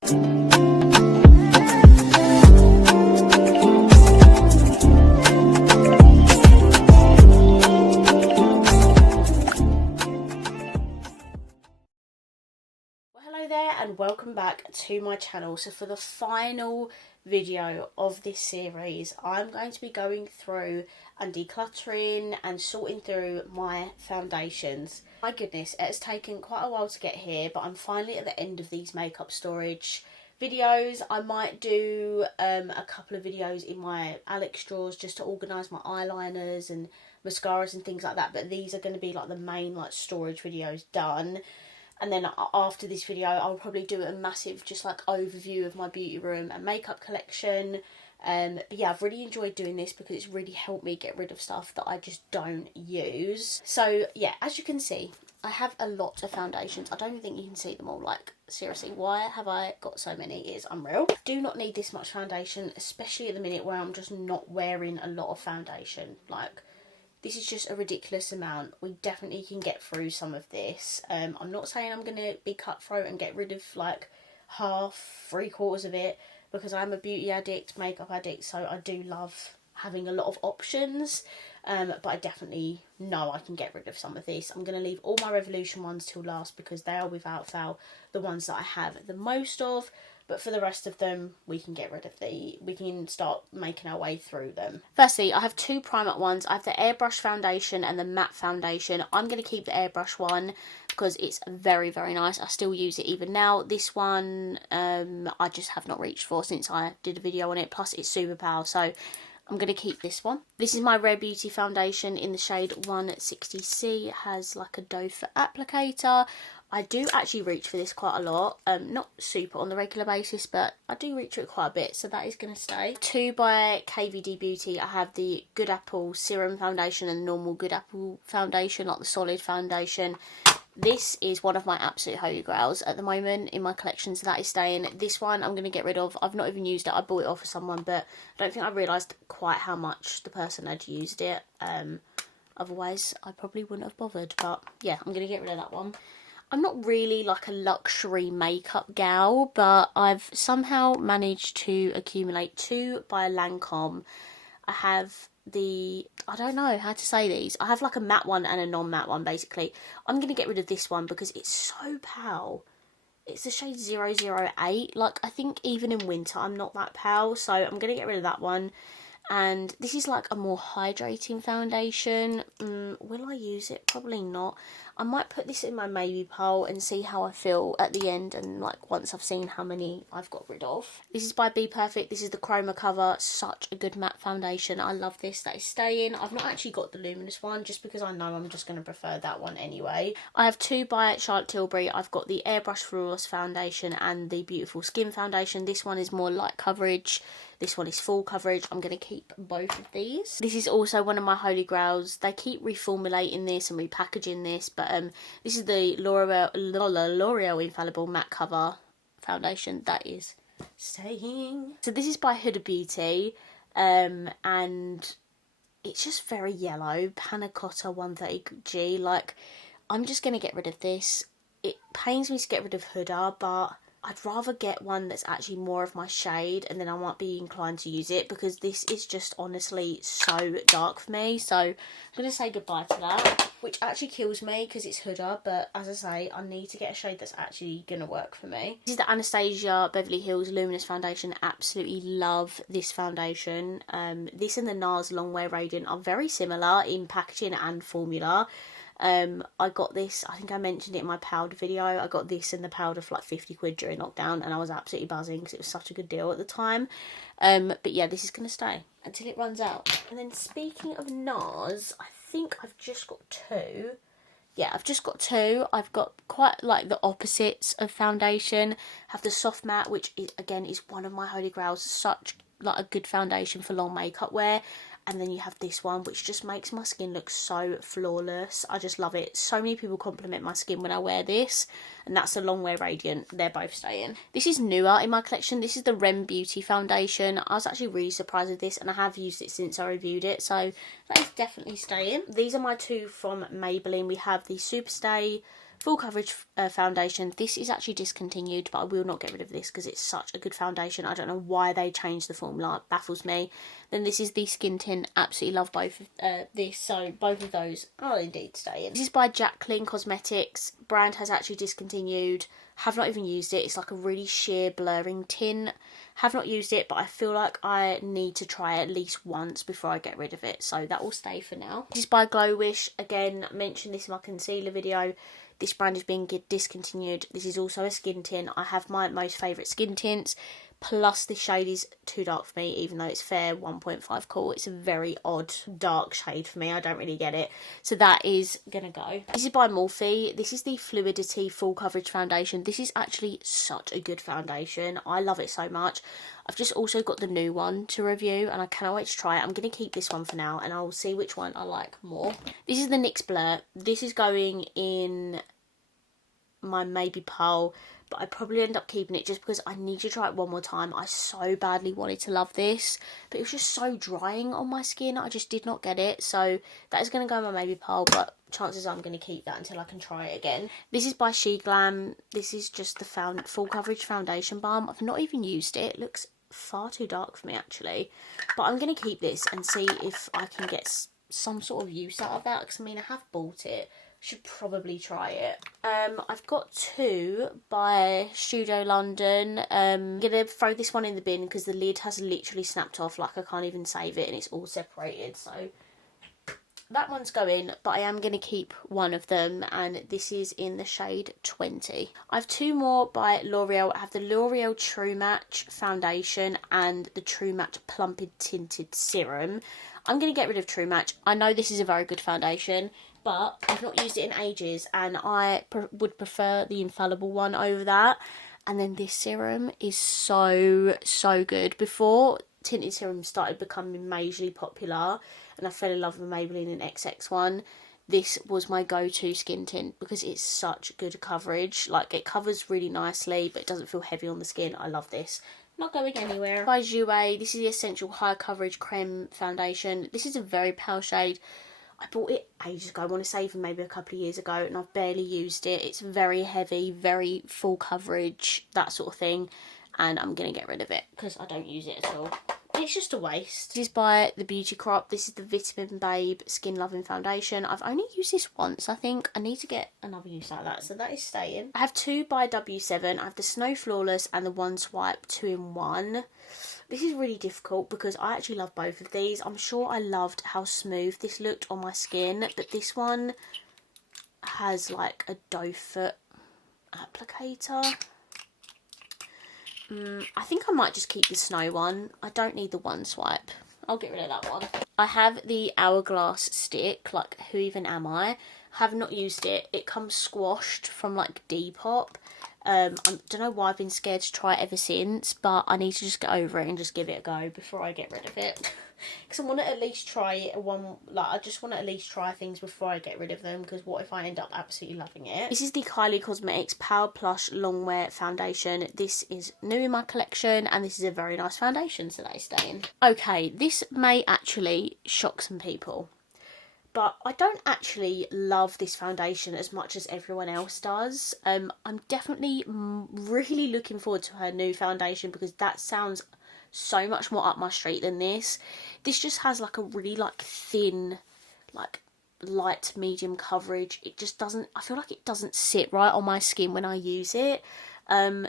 And welcome back to my channel. So for the final video of this series, I'm going to be going through and decluttering and sorting through my foundations. My goodness, it has taken quite a while to get here, but I'm finally at the end of these makeup storage videos. I might do a couple of videos in my Alex drawers just to organise my eyeliners and mascaras and things like that, but these are going to be like the main like storage videos done. And then after this video, I'll probably do a massive just like overview of my beauty room and makeup collection. But yeah, I've really enjoyed doing this because it's really helped me get rid of stuff that I just don't use. So yeah, as you can see, I have a lot of foundations. I don't even think you can see them all. Like, seriously, why have I got so many? It is unreal. I do not need this much foundation, especially at the minute where I'm just not wearing a lot of foundation. Like, this is just a ridiculous amount. We definitely can get through some of this. I'm not saying I'm going to be cutthroat and get rid of like half, 3/4 of it, because I'm a beauty addict, makeup addict, so I do love having a lot of options. But I definitely know I can get rid of some of this. I'm going to leave all my Revolution ones till last because they are without fail the ones that I have the most of. But for the rest of them, we can get rid of we can start making our way through them. Firstly, I have two Primark ones. I have the airbrush foundation and the matte foundation. I'm going to keep the airbrush one because it's very, very nice. I still use it even now. This one, I just have not reached for since I did a video on it. Plus, it's super power, so I'm going to keep this one. This is my Rare Beauty foundation in the shade 160C. It has like a doe foot applicator. I do actually reach for this quite a lot. Not super on the regular basis, but I do reach for it quite a bit, so that is going to stay. Two by KVD Beauty. I have the Good Apple Serum Foundation and the normal Good Apple Foundation, like the solid foundation. This is one of my absolute holy grails at the moment in my collection, so that is staying. This one I'm going to get rid of. I've not even used it. I bought it off of someone, but I don't think I realised quite how much the person had used it. Otherwise, I probably wouldn't have bothered, but yeah, I'm going to get rid of that one. I'm not really like a luxury makeup gal, but I've somehow managed to accumulate two by Lancome. I have I don't know how to say these. I have like a matte one and a non-matte one, basically. I'm going to get rid of this one because it's so pale. It's the shade 008. Like, I think even in winter I'm not that pale, so I'm going to get rid of that one. And this is like a more hydrating foundation. Will I use it? Probably not. I might put this in my maybe pile and see how I feel at the end, and like once I've seen how many I've got rid of. This is by Be Perfect. This is the Chroma Cover. Such a good matte foundation. I love this. That is staying. I've not actually got the luminous one just because I know I'm just going to prefer that one anyway. I have two by Charlotte Tilbury. I've got the Airbrush Flawless Foundation and the Beautiful Skin Foundation. This one is more light coverage. This one is full coverage. I'm going to keep both of these. This is also one of my holy grails. They keep reformulating this and repackaging this, but this is the L'Oreal Infallible Matte Cover Foundation. That is staying. So this is by Huda Beauty, and it's just very yellow. Panna Cotta 130G. Like, I'm just going to get rid of this. It pains me to get rid of Huda, but I'd rather get one that's actually more of my shade, and then I might be inclined to use it, because this is just honestly so dark for me. So I'm going to say goodbye to that, which actually kills me because it's Huda, but as I say, I need to get a shade that's actually going to work for me. This is the Anastasia Beverly Hills Luminous Foundation. Absolutely love this foundation. This and the NARS Long Wear Radiant are very similar in packaging and formula. I got this, I think I mentioned it in my powder video, I got this and the powder for like 50 quid during lockdown, and I was absolutely buzzing because it was such a good deal at the time. But yeah, this is going to stay until it runs out. And then speaking of NARS, I think I've just got two. Yeah, I've just got two. I've got quite like the opposites of foundation. I have the Soft Matte, which is, again, is one of my holy grails. Such like a good foundation for long makeup wear. And then you have this one, which just makes my skin look so flawless. I just love it. So many people compliment my skin when I wear this. And that's the Long Wear Radiant. They're both staying. This is newer in my collection. This is the Rem Beauty Foundation. I was actually really surprised with this, and I have used it since I reviewed it. So that is definitely staying. These are my two from Maybelline. We have the Superstay full coverage foundation. This is actually discontinued, but I will not get rid of this because it's such a good foundation. I don't know why they changed the formula, it baffles me. Then this is the skin tint. Absolutely love both of this, so both of those are indeed staying. This is by Jacqueline Cosmetics. Brand has actually discontinued. Have not even used it. It's like a really sheer blurring tint. Have not used it, but I feel like I need to try it at least once before I get rid of it, so that will stay for now. This is by Glow Wish. Again, I mentioned this in my concealer video. This brand is being discontinued. This is also a skin tint. I have my most favourite skin tints. Plus, this shade is too dark for me, even though it's fair 1.5 cool. It's a very odd dark shade for me. I don't really get it. So that is going to go. This is by Morphe. This is the Fluidity Full Coverage Foundation. This is actually such a good foundation. I love it so much. I've just also got the new one to review, and I cannot wait to try it. I'm going to keep this one for now, and I'll see which one I like more. This is the NYX Blur. This is going in my Maybe Pearl, but I probably end up keeping it just because I need to try it one more time. I so badly wanted to love this, but it was just so drying on my skin. I just did not get it, so that is going to go in my Maybe Pearl, but chances are I'm going to keep that until I can try it again. This is by She Glam. This is just the full coverage foundation balm. I've not even used it. It looks far too dark for me actually, but I'm going to keep this and see if I can get some sort of use out of that, because I mean I have bought it. Should probably try it. I've got two by Studio London. I'm going to throw this one in the bin because the lid has literally snapped off, like I can't even save it, and it's all separated, so that one's going, but I am going to keep one of them, and this is in the shade 20. I have two more by L'Oreal. I have the L'Oreal True Match Foundation and the True Match Plumped Tinted Serum. I'm going to get rid of True Match. I know this is a very good foundation, but I've not used it in ages, and I would prefer the Infallible one over that. And then this serum is so good. Before tinted serum started becoming majorly popular and I fell in love with Maybelline and XX one, this was my go-to skin tint because it's such good coverage. Like, it covers really nicely, but it doesn't feel heavy on the skin. I love this. Not going anywhere. By Jouer, this is the Essential High Coverage Creme Foundation. This is a very pale shade. I bought it ages ago, I want to say even maybe a couple of years ago, and I've barely used it. It's very heavy, very full coverage, that sort of thing, and I'm going to get rid of it because I don't use it at all. It's just a waste. This is by The Beauty Crop. This is the Vitamin Babe Skin Loving Foundation. I've only used this once, I think. I need to get another use out of that, so that is staying. I have two by W7. I have the Snow Flawless and the One Swipe 2-in-1. This is really difficult because I actually love both of these. I'm sure I loved how smooth this looked on my skin, but this one has like a doe foot applicator. I think I might just keep the Snow one. I don't need the One Swipe. I'll get rid of that one. I have the Hourglass stick, like Who Even Am I? Have not used it. It comes squashed from like Depop. I don't know why I've been scared to try it ever since, but I need to just get over it and just give it a go before I get rid of it. Because I want to at least try it I just want to at least try things before I get rid of them, because what if I end up absolutely loving it? This is the Kylie Cosmetics Power Plush Longwear Foundation. This is new in my collection, and this is a very nice foundation, so that is staying. Okay, this may actually shock some people, but I don't actually love this foundation as much as everyone else does. I'm definitely really looking forward to her new foundation because that sounds so much more up my street than this. This just has like a really like thin, like light medium coverage. It just doesn't, I feel like it doesn't sit right on my skin when I use it.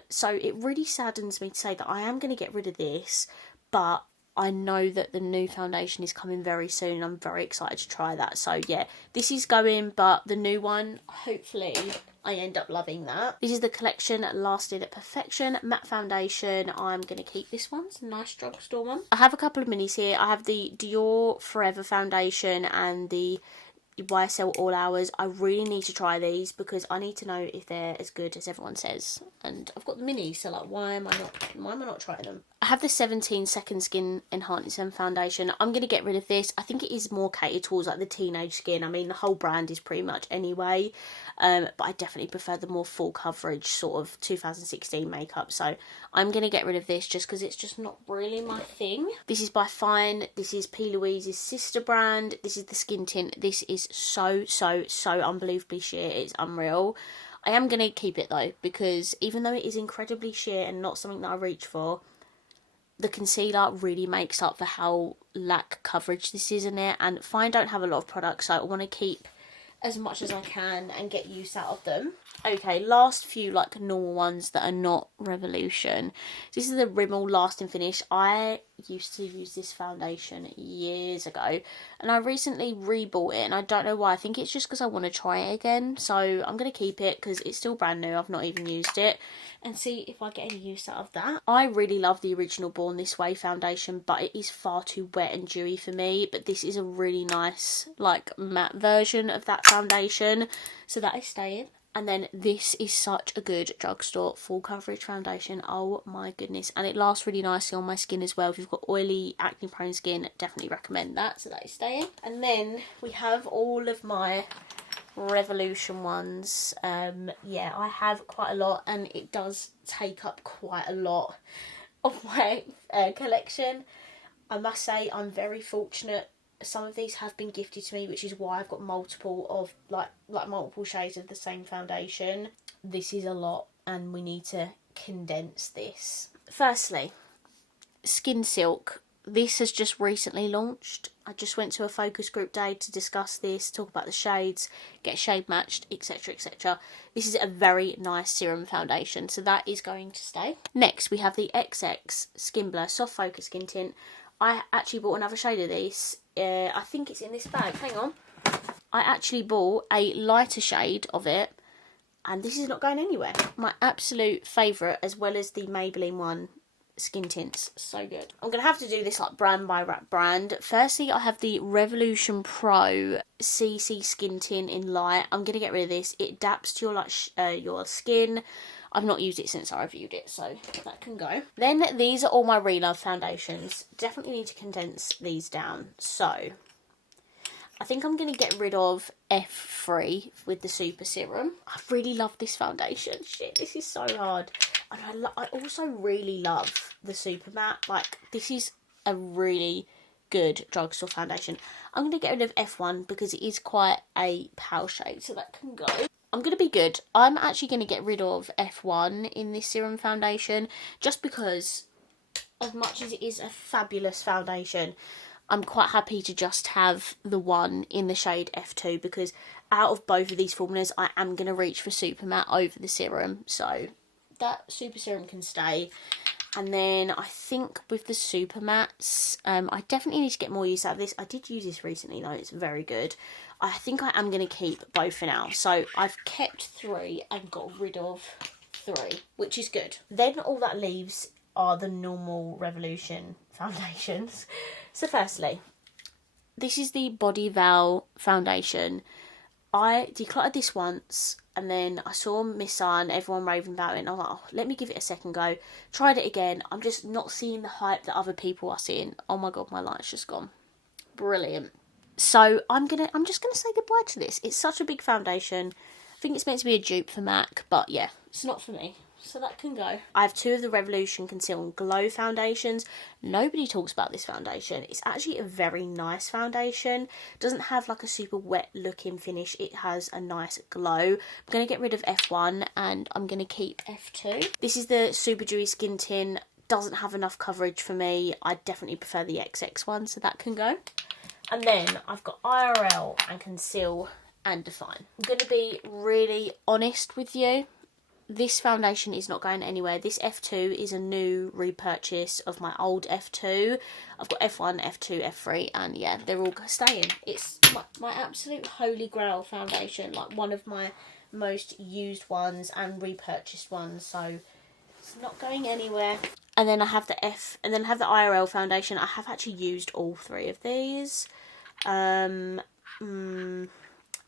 So it really saddens me to say that I am going to get rid of this, but I know that the new foundation is coming very soon and I'm very excited to try that. So yeah, this is going, but the new one, hopefully I end up loving that. This is the Collection Lasted at Perfection Matte Foundation. I'm going to keep this one. It's a nice drugstore one. I have a couple of minis here. I have the Dior Forever Foundation and the YSL All Hours. I really need to try these because I need to know if they're as good as everyone says, and I've got the minis, so like why am I not trying them? I have the 17 Second Skin Enhancing Foundation. I'm going to get rid of this. I think it is more catered towards like the teenage skin. I mean, the whole brand is pretty much anyway. But I definitely prefer the more full coverage sort of 2016 makeup. So I'm going to get rid of this just because it's just not really my thing. This is by Fine. This is P. Louise's sister brand. This is the skin tint. This is so unbelievably sheer. It's unreal. I am going to keep it though, because even though it is incredibly sheer and not something that I reach for, the concealer really makes up for how lack coverage this is in it. And Fine don't have a lot of products, so I want to keep as much as I can and get use out of them. Okay, last few like normal ones that are not Revolution. This is the Rimmel Lasting Finish. I used to use this foundation years ago, and I recently rebought it, and I don't know why. I think it's just because I want to try it again. So I'm going to keep it because it's still brand new. I've not even used it, and see if I get any use out of that. I really love the original Born This Way foundation, but it is far too wet and dewy for me. But this is a really nice like matte version of that foundation, so that is staying. And then this is such a good Drugstore full coverage foundation. Oh my goodness. And it lasts really nicely on my skin as well. If you've got oily, acne prone skin, definitely recommend that. So that is staying. And then we have all of my Revolution ones. Yeah, I have quite a lot, and it does take up quite a lot of my collection. I must say I'm very fortunate. Some of these have been gifted to me, which is why I've got multiple of like multiple shades of the same foundation. This is a lot, and we need to condense this. Firstly, Skin Silk. This has just recently launched. I just went to a focus group day to discuss this, talk about the shades, get shade matched, etc, etc. This is a very nice serum foundation, so that is going to stay. Next, we have the XX Skin Blur Soft Focus Skin Tint. I actually bought another shade of this. I think it's in this bag. Hang on. I actually bought a lighter shade of it, and this is not going anywhere. My absolute favourite, as well as the Maybelline one, Skin Tints. So good. I'm going to have to do this like brand by brand. Firstly, I have the Revolution Pro CC Skin Tint in Light. I'm going to get rid of this. It adapts to your skin. I've not used it since I reviewed it, so that can go. Then these are all my Relove foundations. Definitely need to condense these down. So I think I'm going to get rid of F3 with the Super Serum. I really love this foundation. Shit, this is so hard. And I also really love the Super Matte. Like, this is a really good Drugstore foundation. I'm going to get rid of F1 because it is quite a pale shade, so that can go. I'm going to be good. I'm actually going to get rid of F1 in this serum foundation, just because as much as it is a fabulous foundation, I'm quite happy to just have the one in the shade F2, because out of both of these formulas, I am going to reach for Super Matte over the serum. So that Super Serum can stay. And then I think with the Super Mattes, I definitely need to get more use out of this. I did use this recently though, it's very good. I think I am going to keep both for now. So I've kept 3 and got rid of 3, which is good. Then all that leaves are the normal Revolution foundations. So firstly, this is the Body Val foundation. I decluttered this once, and then I saw Miss Sun, everyone raving about it, and I was like, oh, let me give it a second go. Tried it again. I'm just not seeing the hype that other people are seeing. Oh my god, my light's just gone. Brilliant. So I'm just gonna say goodbye to this. It's such a big foundation. I think it's meant to be a dupe for MAC, but yeah, it's not for me. So that can go. I have 2 of the Revolution Conceal and Glow foundations. Nobody talks about this foundation. It's actually a very nice foundation. It doesn't have like a super wet looking finish. It has a nice glow. I'm going to get rid of F1 and I'm going to keep F2. This is the Super Dewy Skin Tint. Doesn't have enough coverage for me. I definitely prefer the XX one, so that can go. And then I've got IRL and Conceal and Define. I'm going to be really honest with you. This foundation is not going anywhere. This F2 is a new repurchase of my old F2. I've got F1, F2, F3, and yeah, they're all staying. It's my absolute holy grail foundation, like one of my most used ones and repurchased ones, so it's not going anywhere. And then I have the the IRL foundation. I have actually used all 3 of these.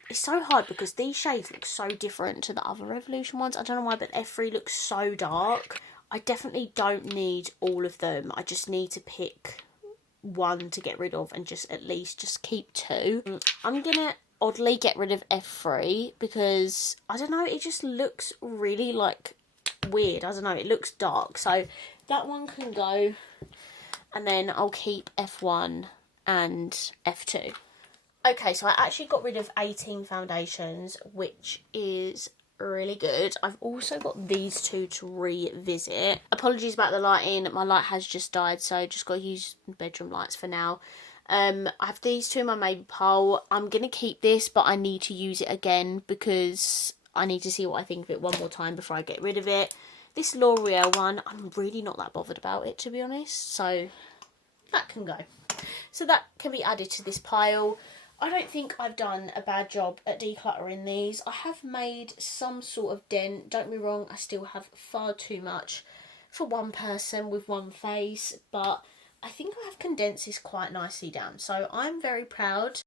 It's so hard because these shades look so different to the other Revolution ones. I don't know why, but F3 looks so dark. I definitely don't need all of them. I just need to pick one to get rid of and just at least just keep two. I'm gonna oddly get rid of F3 because I don't know, it just looks really like weird. I don't know, it looks dark, so that one can go, and then I'll keep F1 and F2. Okay, so I actually got rid of 18 foundations, which is really good. I've also got these two to revisit. Apologies about the lighting, my light has just died, so just got to use bedroom lights for now. I have these two in my maybe pole. I'm going to keep this, but I need to use it again because I need to see what I think of it one more time before I get rid of it. This L'Oreal one, I'm really not that bothered about it, to be honest, so that can go. So that can be added to this pile. I don't think I've done a bad job at decluttering these. I have made some sort of dent. Don't get me wrong, I still have far too much for one person with one face, but I think I have condensed this quite nicely down. So I'm very proud.